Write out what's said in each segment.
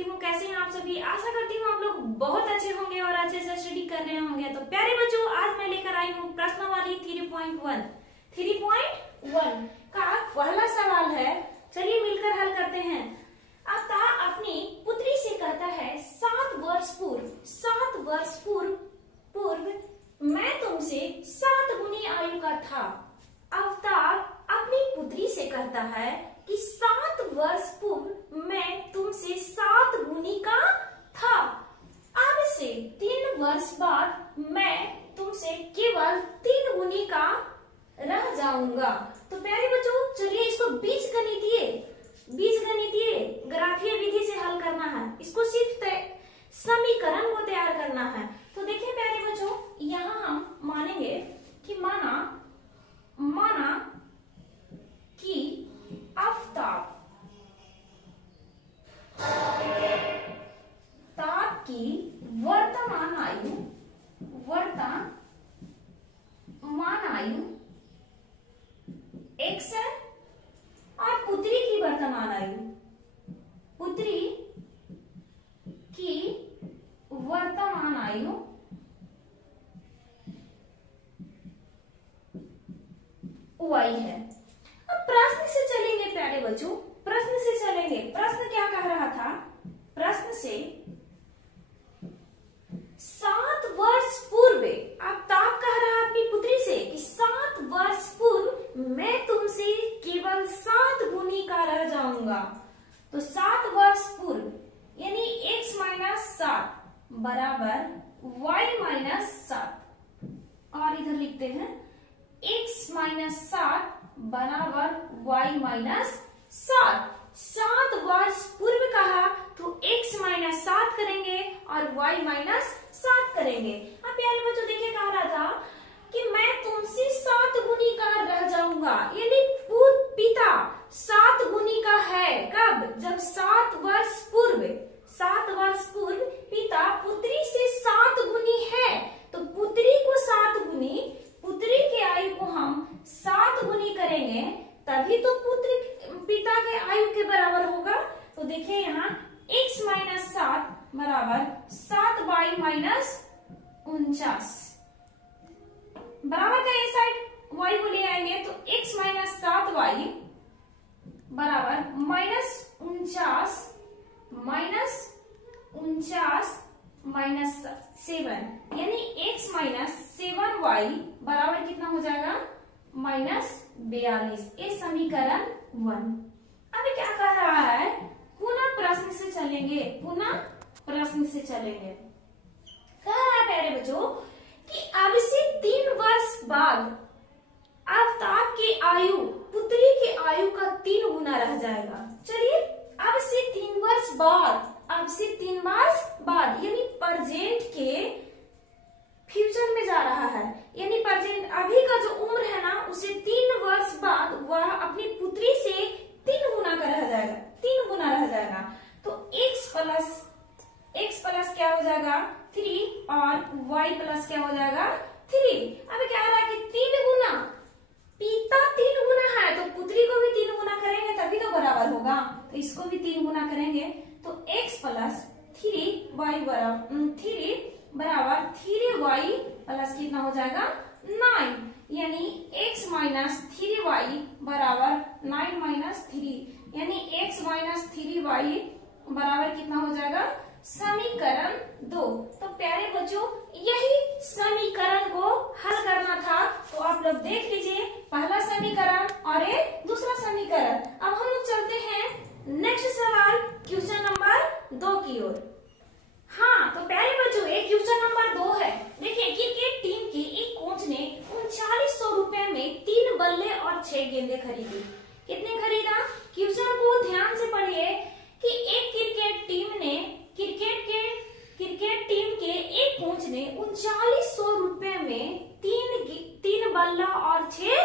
करती हूँ। कैसे हैं आप सभी? आशा करती हूँ आप लोग बहुत अच्छे होंगे और अच्छे से स्टडी कर रहे होंगे। तो प्यारे बच्चों, आज मैं लेकर आई हूँ प्रश्नावली 3.1 का पहला सवाल है। चलिए मिलकर हल करते हैं। अवता अपनी पुत्री से कहता है 7 वर्ष पूर्व मैं तुमसे 7 गुनी आयु का था। अवतार अपनी पुत्री से कहता है कि 7 वर्ष पूर्व मैं तुमसे 7 गुनी का था। अब से 3 वर्ष बाद मैं तुमसे केवल 3 गुनी का रह जाऊंगा। तो प्यारे बच्चों, चलिए इसको बीजगणितीय ग्राफीय विधि से हल करना है। इसको सिर्फ समीकरण को तैयार करना है। तो देखिए प्यारे बच्चों, यहाँ हम मानेंगे कि माना कि आफताब की वर्तमान आयु x है और पुत्री की वर्तमान आयु y है। अब प्रश्न से चलेंगे प्यारे बच्चों, प्रश्न क्या कह रहा था? प्रश्न से 7 वर्ष पूर्व आफताब कह रहा है अपनी पुत्री से कि 7 वर्ष पूर्व मैं तुमसे केवल 7 गुनी का रह जाऊंगा। तो 7 वर्ष पूर्व यानी x - 7 बराबर y - 7 और इधर लिखते हैं x - 7 बराबर y - 7। 7 वर्ष पूर्व कहा तो x - 7 करेंगे और y - 7 करेंगे। अब प्यारे बच्चों देखिए कह रहा था कि मैं तुमसे 7 गुनी का रह जाऊंगा, यानी पिता 7 गुनी का है। कब? जब 7 वर्ष पूर्व पिता पुत्री से 7 गुनी है। तो पुत्री को 7 गुनी, पुत्री की आयु को हम 7 गुनी करेंगे तभी तो पिता के आयु के बराबर होगा। तो देखिए यहाँ x - 7 बराबर 7y - 49 बराबर का ये साइड y को ले आएंगे तो x - 7y बराबर -7 यानी x - 7y बराबर कितना हो जाएगा? -42। ये समीकरण 1। अब क्या कह रहा है? पुनः प्रश्न से चलेंगे। कह रहा है प्यारे बच्चों कि अब से 3 वर्ष बाद आफताब की आयु पुत्री की आयु का 3 गुना रह जाएगा। चलिए अब से 3 वर्ष बाद यानी प्रेजेंट के फ्यूचर में जा रहा है, यानी प्रेजेंट अभी का जो उम्र है ना उसे 3 वर्ष बाद वह अपनी पुत्री से 3 गुना का रह जाएगा, 3 गुना रह जाएगा। तो x प्लस क्या हो जाएगा? 3 और y प्लस क्या हो जाएगा? 3। अब क्या हो रहा है कि 3 गुना, पिता 3 गुना है तो पुत्री को भी 3 गुना करेंगे तभी तो बराबर होगा। तो इसको भी 3 गुना करेंगे तो x प्लस 3y बराबर 3y प्लस कितना हो जाएगा? 9 यानी x - 3y बराबर 9 - 3 यानी x - 3y बराबर कितना हो जाएगा? समीकरण 2। तो प्यारे बच्चों यही समीकरण को हल करना था। तो आप लोग देख लीजिए पहला समीकरण और एक दूसरा समीकरण। अब हम लोग चलते हैं नेक्स्ट सवाल क्वेश्चन नंबर 2 की ओर। हाँ तो प्यारे बच्चों एक क्वेश्चन नंबर 2 है। देखिए क्रिकेट टीम के एक कोच ने 3900 रुपए में 3 बल्ले और 6 गेंदें खरीदी। कितने खरीदा? क्वेश्चन को ध्यान से पढ़िए कि एक क्रिकेट टीम के एक कोच ने 3900 रुपए में 3 बल्ला और 6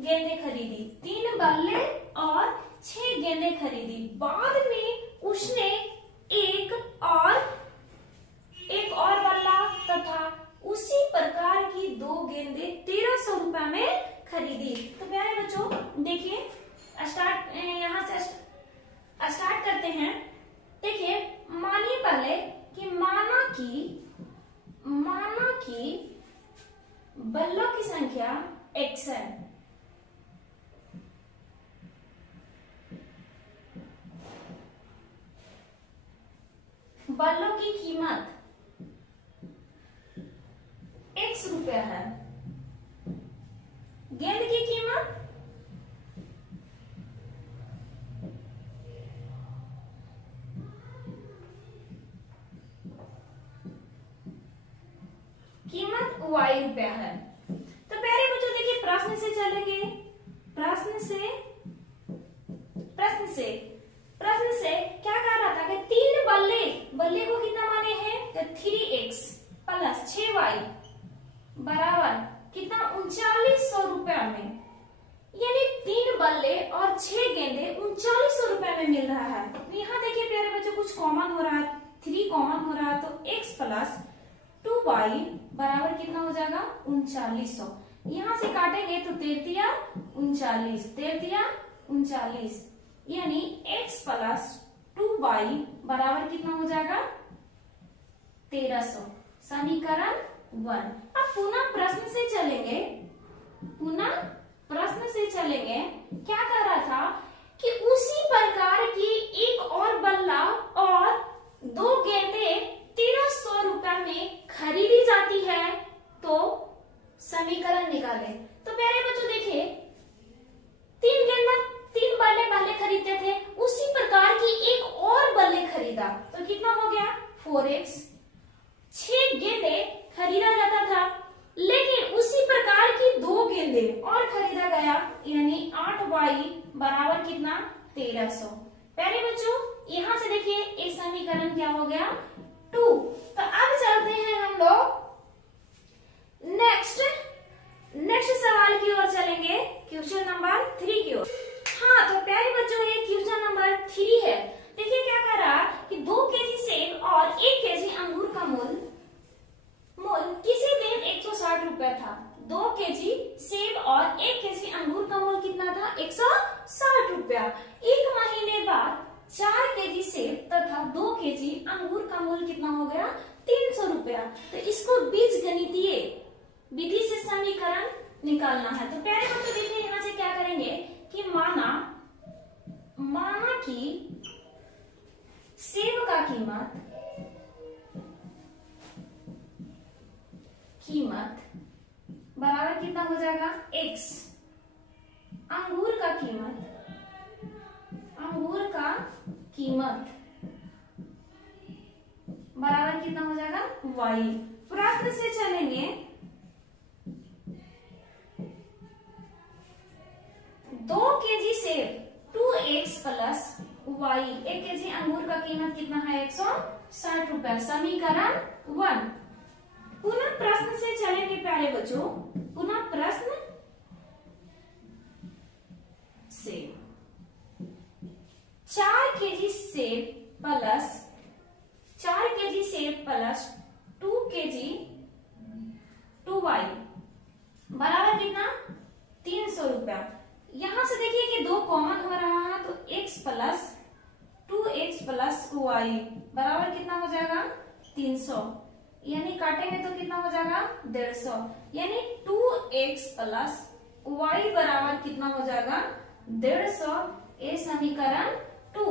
गेंदें खरीदी। 3 बल्ले और 6 गेंदें खरीदी। बाद में उसने एक और बल्ला तथा उसी प्रकार की 2 गेंदें 1300 रुपए में खरीदी। तो प्यारे बच्चों देखिए यहाँ से स्टार्ट करते हैं। देखिए x है। बल्लों की कीमत x रुपया है। गेंद की कीमत y रुपया है। तो प्यारे बच्चों देखिए प्रश्न से चलेंगे। प्रश्न से क्या कह रहा था कि 3 बल्ले को कितना माने हैं, तो 3x प्लस 6y बराबर कितना 3900 रुपया में, यानी 3 बल्ले और 6 गेंदे 3900 रुपया में मिल रहा है। तो यहाँ देखिए प्यारे बच्चों कुछ कॉमन हो रहा है, 3 कॉमन हो रहा है, तो x प्लस 2y बराबर कितना हो जाएगा 3900। यहाँ से काटेंगे तो 39 यानी x प्लस 2y बराबर कितना हो जाएगा 1300। समीकरण 1। अब पुनः प्रश्न से चलेंगे। क्या कर रहा था कि उसी प्रकार की एक और बल्ला और 2 गेंदे 1300 रुपया में खरीदी जाती है, तो समीकरण निकालें। तो प्यारे बच्चों देखिए 3 बल्ले पहले खरीदते थे, उसी प्रकार की एक और बल्ले खरीदा तो कितना हो गया 4x। 6 गेंदे खरीदा जाता था, लेकिन उसी प्रकार की 2 गेंदे और खरीदा गया, यानी 8y बराबर कितना 1300। प्यारे बच्चों यहां से देखिए एक समीकरण क्या हो गया 2। तो अब चलते हैं हम लोग नेक्स्ट सवाल की ओर चलेंगे, क्वेश्चन नंबर 3 की ओर। हाँ तो प्यारे बच्चों ये क्वेश्चन नंबर 3 है। देखिए क्या कह रहा कि 2 केजी सेब और 1 केजी अंगूर का मूल किसी दिन 160 रुपया था। 2 केजी सेब और 1 केजी अंगूर का मूल कितना था 160 रुपया। 1 महीने बाद 4 केजी सेब तथा 2 केजी अंगूर का मूल कितना हो गया 300 रुपया। तो इसको बीजगणितीय विधि से समीकरण निकालना है। तो प्यारे बच्चों देखिए यहाँ से क्या करेंगे कि माना कि सेब का कीमत बराबर कितना हो जाएगा x। अंगूर का कीमत बराबर कितना हो जाएगा y। प्रश्न से चलेंगे 2 केजी सेब 2x प्लस y, 1 केजी अंगूर का कीमत कितना है 160 रुपया। समीकरण 1। पुनः प्रश्न से चलेंगे प्यारे बच्चों। पुनः प्रश्न से 4 केजी सेब प्लस 2 केजी 2y बराबर कितना 300 रुपया। यहां से देखिए कि 2 कॉमन हो रहा है, तो x plus 2x plus y बराबर कितना हो जाएगा 300, यानी काटेंगे तो कितना हो जाएगा 150, यानी 2x प्लस y बराबर कितना हो जाएगा 150। ये समीकरण 2।